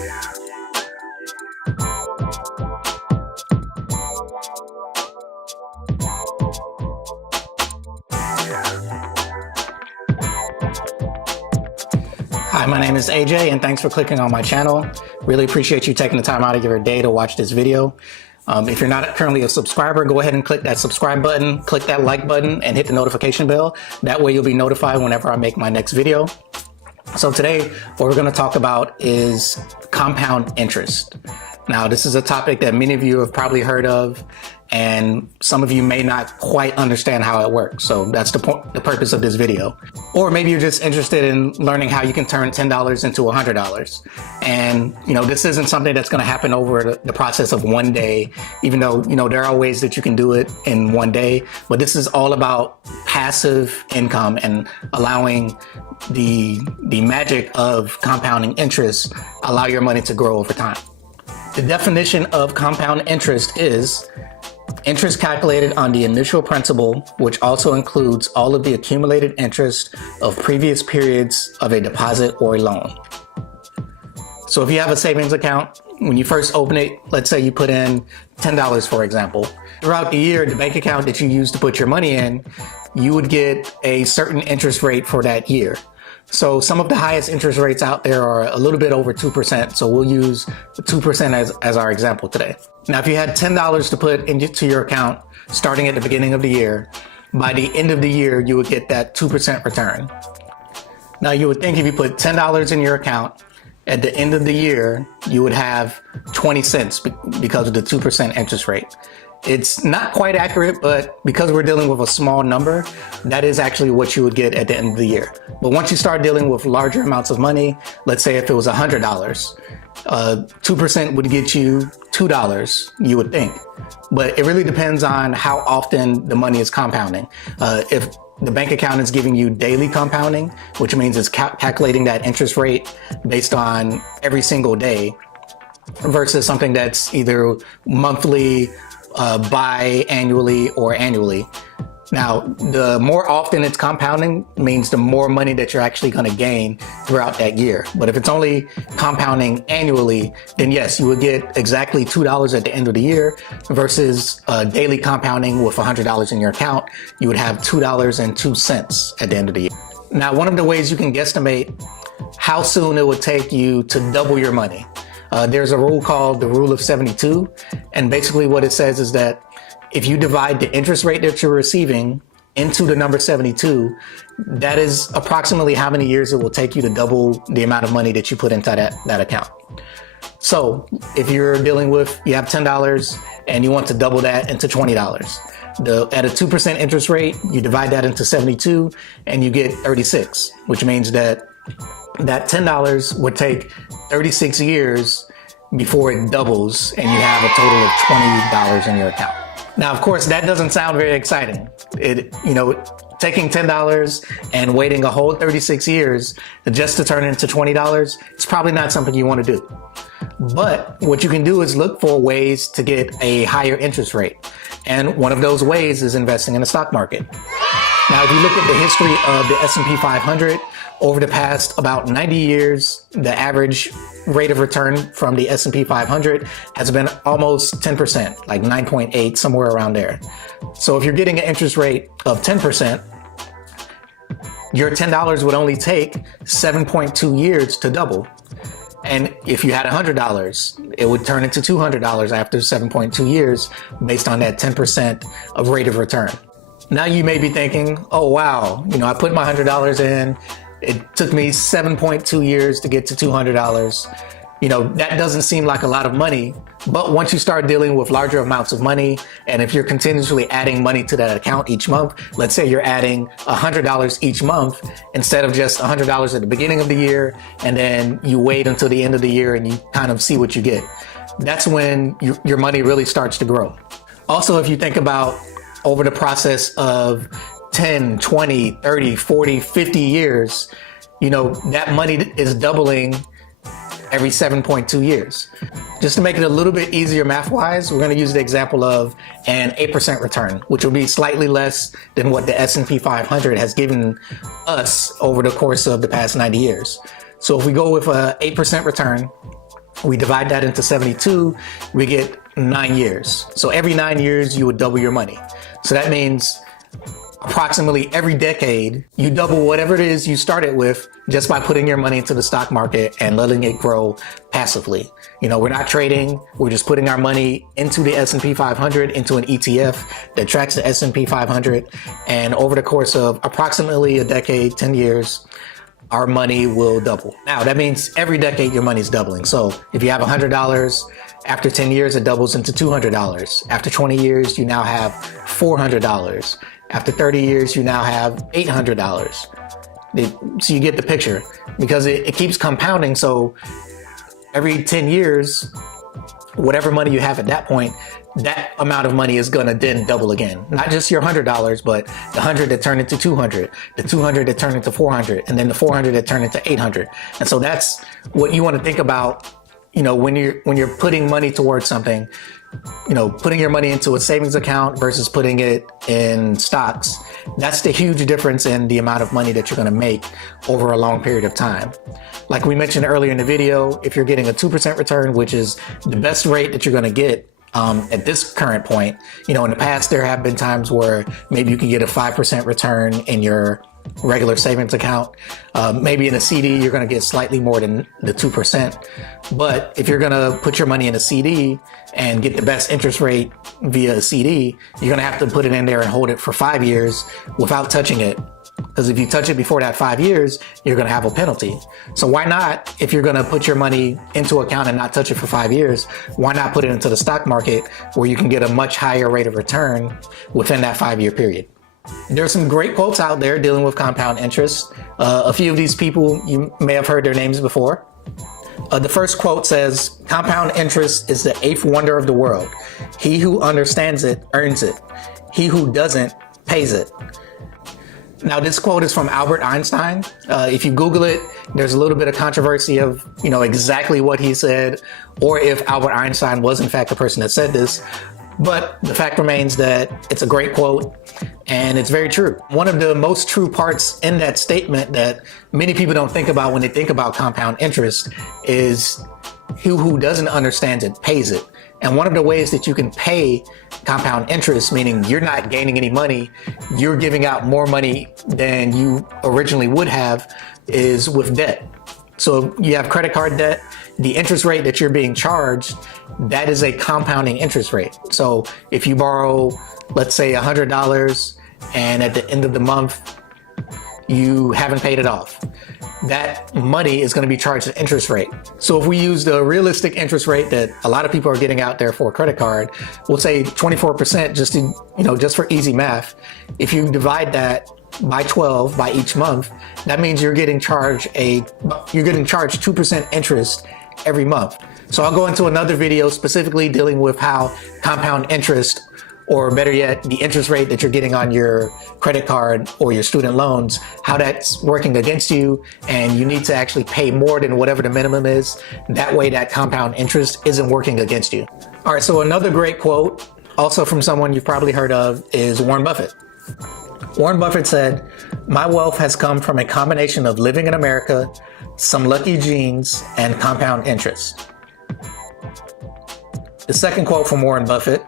Hi, my name is AJ, and thanks for clicking on my channel. Really appreciate you taking the time out of your day to watch this video. If you're not currently a subscriber, go ahead and click that subscribe button, click that like button, and hit the notification bell. That way you'll be notified whenever I make my next video. So today, what we're going to talk about is compound interest. Now, this is a topic that many of you have probably heard of, and some of you may not quite understand how it works. So that's the purpose of this video. Or maybe you're just interested in learning how you can turn $10 into $100. And, this isn't something that's going to happen over the process of one day, even though, there are ways that you can do it in one day. But this is all about passive income and allowing the magic of compounding interest allow your money to grow over time. The definition of compound interest is interest calculated on the initial principal, which also includes all of the accumulated interest of previous periods of a deposit or a loan. So if you have a savings account, when you first open it, let's say you put in $10, for example. Throughout the year, the bank account that you use to put your money in, you would get a certain interest rate for that year. So some of the highest interest rates out there are a little bit over 2%. So we'll use 2% as our example today. Now, if you had $10 to put into your account starting at the beginning of the year, by the end of the year, you would get that 2% return. Now, you would think if you put $10 in your account, at the end of the year, you would have 20 cents because of the 2% interest rate. It's not quite accurate, but because we're dealing with a small number, that is actually what you would get at the end of the year. But once you start dealing with larger amounts of money, let's say if it was $100, 2% would get you $2, you would think. But it really depends on how often the money is compounding. If the bank account is giving you daily compounding, which means it's calculating that interest rate based on every single day, versus something that's either monthly, biannually, or annually. Now, the more often it's compounding means the more money that you're actually going to gain throughout that year. But if it's only compounding annually, then yes, you would get exactly $2 at the end of the year versus daily compounding with $100 in your account. You would have $2.02 at the end of the year. Now, one of the ways you can guesstimate how soon it would take you to double your money. There's a rule called the rule of 72. And basically what it says is that if you divide the interest rate that you're receiving into the number 72, that is approximately how many years it will take you to double the amount of money that you put into that account. So if you're dealing with, you have $10 and you want to double that into $20. At a 2% interest rate, you divide that into 72 and you get 36, which means that $10 would take 36 years before it doubles and you have a total of $20 in your account. Now, of course, that doesn't sound very exciting. Taking $10 and waiting a whole 36 years just to turn it into $20, it's probably not something you want to do. But what you can do is look for ways to get a higher interest rate. And one of those ways is investing in the stock market. Now, if you look at the history of the S&P 500, over the past about 90 years, the average rate of return from the S&P 500 has been almost 10%, like 9.8, somewhere around there. So if you're getting an interest rate of 10%, your $10 would only take 7.2 years to double. And if you had $100, it would turn into $200 after 7.2 years based on that 10% of rate of return. Now you may be thinking, oh wow, I put my $100 in, it took me 7.2 years to get to $200. That doesn't seem like a lot of money, but once you start dealing with larger amounts of money, and if you're continuously adding money to that account each month, let's say you're adding $100 each month instead of just $100 at the beginning of the year, and then you wait until the end of the year and you kind of see what you get. That's when your money really starts to grow. Also, if you think about over the process of 10, 20, 30, 40, 50 years, that money is doubling every 7.2 years. Just to make it a little bit easier math-wise, we're going to use the example of an 8% return, which will be slightly less than what the S&P 500 has given us over the course of the past 90 years. So if we go with an 8% return, We divide that into 72, we get 9 years. So every 9 years, you would double your money. So that means approximately every decade, you double whatever it is you started with just by putting your money into the stock market and letting it grow passively. We're not trading. We're just putting our money into the S&P 500, into an ETF that tracks the S&P 500. And over the course of approximately a decade, 10 years, our money will double. Now, that means every decade your money's doubling. So if you have $100, after 10 years, it doubles into $200. After 20 years, you now have $400. After 30 years, you now have $800. So you get the picture, because it keeps compounding. So every 10 years, whatever money you have at that point, that amount of money is gonna then double again. Not just your $100, but the 100 that turned into 200, the 200 that turned into 400, and then the 400 that turned into 800. And so that's what you want to think about, when you're putting money towards something. Putting your money into a savings account versus putting it in stocks. That's the huge difference in the amount of money that you're going to make over a long period of time. Like we mentioned earlier in the video, if you're getting a 2% return, which is the best rate that you're going to get at this current point, in the past, there have been times where maybe you can get a 5% return in your regular savings account. Maybe in a CD, you're going to get slightly more than the 2%. But if you're going to put your money in a CD and get the best interest rate via a CD, you're going to have to put it in there and hold it for 5 years without touching it. Because if you touch it before that 5 years, you're going to have a penalty. So why not, if you're going to put your money into an account and not touch it for 5 years, why not put it into the stock market where you can get a much higher rate of return within that 5-year period? There are some great quotes out there dealing with compound interest. A few of these people, you may have heard their names before. The first quote says, "Compound interest is the 8th wonder of the world. He who understands it earns it. He who doesn't pays it." Now, this quote is from Albert Einstein. If you Google it, there's a little bit of controversy of, exactly what he said, or if Albert Einstein was in fact the person that said this. But the fact remains that it's a great quote, and it's very true. One of the most true parts in that statement that many people don't think about when they think about compound interest is he who doesn't understand it pays it. And one of the ways that you can pay compound interest, meaning you're not gaining any money, you're giving out more money than you originally would have, is with debt. So you have credit card debt, the interest rate that you're being charged, that is a compounding interest rate. So if you borrow, let's say $100, and at the end of the month, you haven't paid it off, that money is going to be charged an interest rate. So if we use the realistic interest rate that a lot of people are getting out there for a credit card, we'll say 24%, just for easy math. If you divide that by 12 by each month, that means you're getting charged 2% interest every month. So I'll go into another video specifically dealing with how compound interest, or better yet, the interest rate that you're getting on your credit card or your student loans, how that's working against you, and you need to actually pay more than whatever the minimum is. That way that compound interest isn't working against you. All right, so another great quote, also from someone you've probably heard of, is Warren Buffett. Warren Buffett said, "My wealth has come from a combination of living in America, some lucky genes, and compound interest." The second quote from Warren Buffett,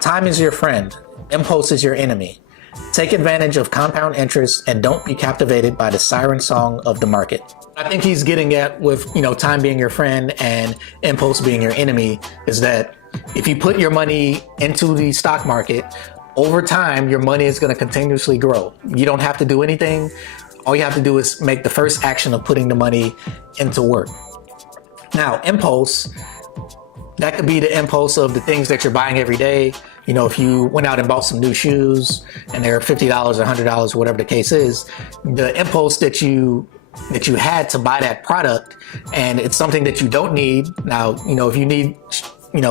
"Time is your friend, impulse is your enemy. Take advantage of compound interest and don't be captivated by the siren song of the market." I think he's getting at with, time being your friend and impulse being your enemy, is that if you put your money into the stock market, over time, your money is going to continuously grow. You don't have to do anything. All you have to do is make the first action of putting the money into work. Now, impulse, that could be the impulse of the things that you're buying every day. If you went out and bought some new shoes and they're $50 or $100, whatever the case is, the impulse that you had to buy that product, and it's something that you don't need. Now, if you need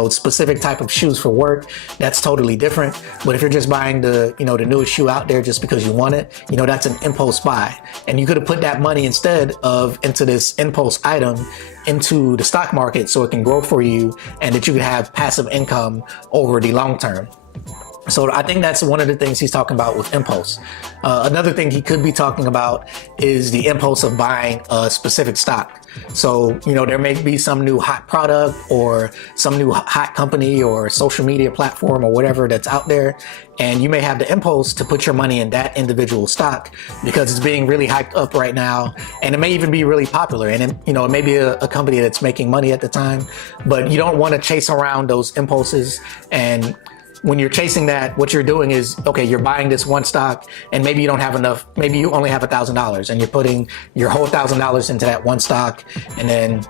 specific type of shoes for work, that's totally different. But if you're just buying the newest shoe out there just because you want it, that's an impulse buy. And you could have put that money instead of into this impulse item into the stock market so it can grow for you and that you can have passive income over the long term. So I think that's one of the things he's talking about with impulse. Another thing he could be talking about is the impulse of buying a specific stock. So, there may be some new hot product or some new hot company or social media platform or whatever that's out there. And you may have the impulse to put your money in that individual stock because it's being really hyped up right now. And it may even be really popular. And, it may be a company that's making money at the time, but you don't want to chase around those impulses. And when you're chasing that, what you're doing is, okay, you're buying this one stock and maybe you don't have enough, maybe you only have $1,000 and you're putting your whole $1,000 into that one stock, and then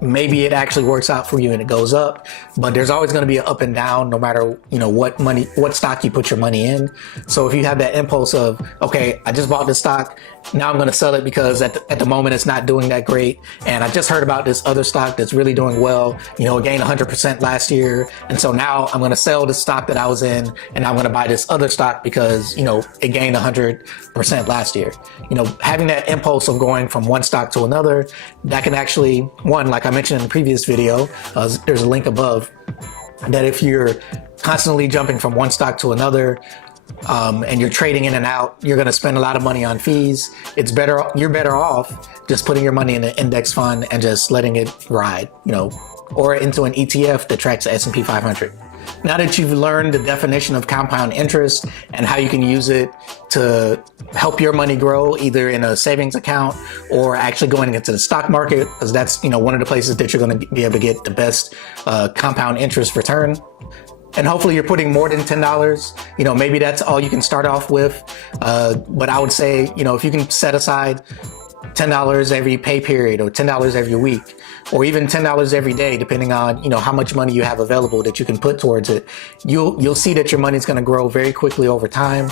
maybe it actually works out for you and it goes up, but there's always going to be an up and down no matter, what stock you put your money in. So if you have that impulse of, okay, I just bought this stock, now I'm going to sell it because at the moment it's not doing that great. And I just heard about this other stock that's really doing well. It gained 100% last year. And so now I'm going to sell the stock that I was in and I'm going to buy this other stock because, it gained 100% last year. Having that impulse of going from one stock to another, that can actually, one, like I mentioned in the previous video, there's a link above, that if you're constantly jumping from one stock to another, and you're trading in and out, you're going to spend a lot of money on fees. You're better off just putting your money in an index fund and just letting it ride, or into an ETF that tracks the S&P 500. Now that you've learned the definition of compound interest and how you can use it to help your money grow, either in a savings account or actually going into the stock market, because that's, one of the places that you're going to be able to get the best compound interest return. And hopefully you're putting more than $10. Maybe that's all you can start off with. But I would say, if you can set aside $10 every pay period or $10 every week, or even $10 every day, depending on, how much money you have available that you can put towards it, you'll see that your money's going to grow very quickly over time.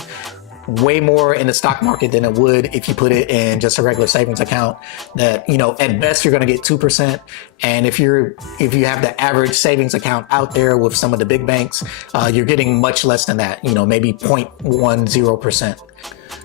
Way more in the stock market than it would if you put it in just a regular savings account that, at best you're going to get 2%. And if you have the average savings account out there with some of the big banks, you're getting much less than that, maybe 0.10%.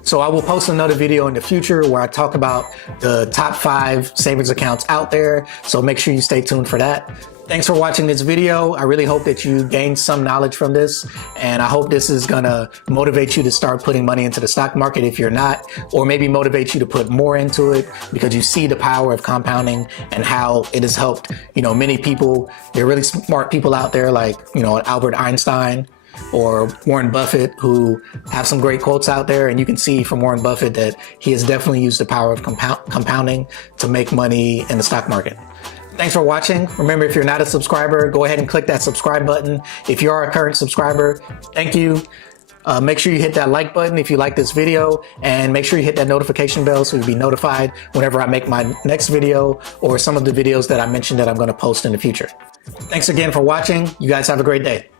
So I will post another video in the future where I talk about the top 5 savings accounts out there. So make sure you stay tuned for that. Thanks for watching this video. I really hope that you gained some knowledge from this, and I hope this is gonna motivate you to start putting money into the stock market if you're not, or maybe motivate you to put more into it because you see the power of compounding and how it has helped, many people. There are really smart people out there like, Albert Einstein or Warren Buffett, who have some great quotes out there, and you can see from Warren Buffett that he has definitely used the power of compounding to make money in the stock market. Thanks for watching. Remember, if you're not a subscriber, go ahead and click that subscribe button. If you are a current subscriber, thank you. Make sure you hit that like button if you like this video, and make sure you hit that notification bell so you'll be notified whenever I make my next video or some of the videos that I mentioned that I'm going to post in the future. Thanks again for watching. You guys have a great day.